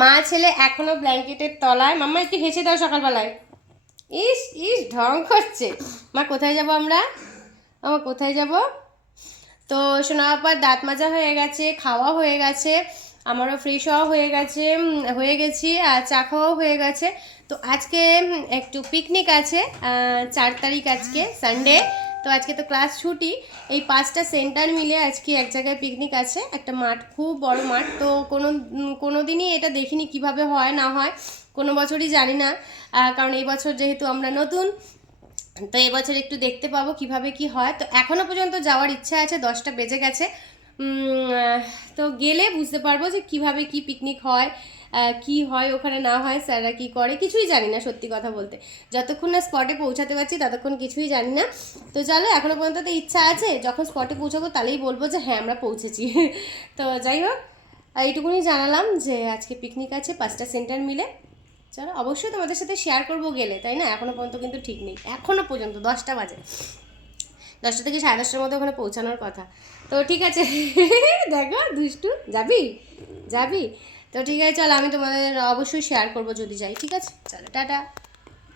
মা ছেলে এখনো ব্ল্যাঙ্কেটের তলায়। মাম্মা একটু হেসে দাও সকালবেলায়। ইস ইস ঢং করছে। মা কোথায় যাব আমরা? আমার কোথায় যাব? তো সোনা আপার দাঁত মাজা হয়ে গেছে, খাওয়া হয়ে গেছে, আমারও ফ্রেশ হওয়া হয়ে গেছে, হয়ে গেছি, আর চা খাওয়াও হয়ে গেছে। তো আজকে একটু পিকনিক আছে, 4 তারিখ আজকে সানডে। তো আজকে তো ক্লাস ছুটি। এই 5টা সেন্টার মিলে আজকে এক জায়গায় পিকনিক আছে, একটা মাঠ, খুব বড় মাঠ। তো কোনো দিনই এটা দেখিনি কিভাবে হয় না হয়, কোনো বছরই জানি না, কারণ এই বছর যেহেতু আমরা নতুন, তো এবছর একটু দেখতে পাবো কিভাবে কি হয়। তো এখনো পর্যন্ত যাওয়ার ইচ্ছা আছে, 10টা বেজে গেছে। তো গেলে বুঝতে পারবো যে কিভাবে কি পিকনিক হয়, কি হয় ওখানে না হয়, স্যাররা কি করে কিছুই জানি না সত্যি কথা বলতে। যতক্ষণ না স্পটে পৌঁছাতে পারছি ততক্ষণ কিছুই জানি না। তো চলো, এখনো পর্যন্ত তো ইচ্ছা আছে, যখন স্পটে পৌঁছাবো তাহলেই বলবো যে হ্যাঁ আমরা পৌঁছেছি। তো যাই হোক, এইটুকুনি জানালাম যে আজকে পিকনিক আছে 5টা সেন্টার মিলে। চলো, অবশ্যই তোমাদের সাথে শেয়ার করবো গেলে, তাই না? এখনো পর্যন্ত কিন্তু ঠিক নেই, এখনো পর্যন্ত 10টা বাজে, 10টা থেকে 10:30টার মধ্যে ওখানে পৌঁছানোর কথা। তো ঠিক আছে। দেখো দুষ্টু, যাবি যাবি? তো ঠিক আছে, চলো আমি তোমাদের অবশ্যই শেয়ার করবো যদি যাই। ঠিক আছে, চলো টাটা।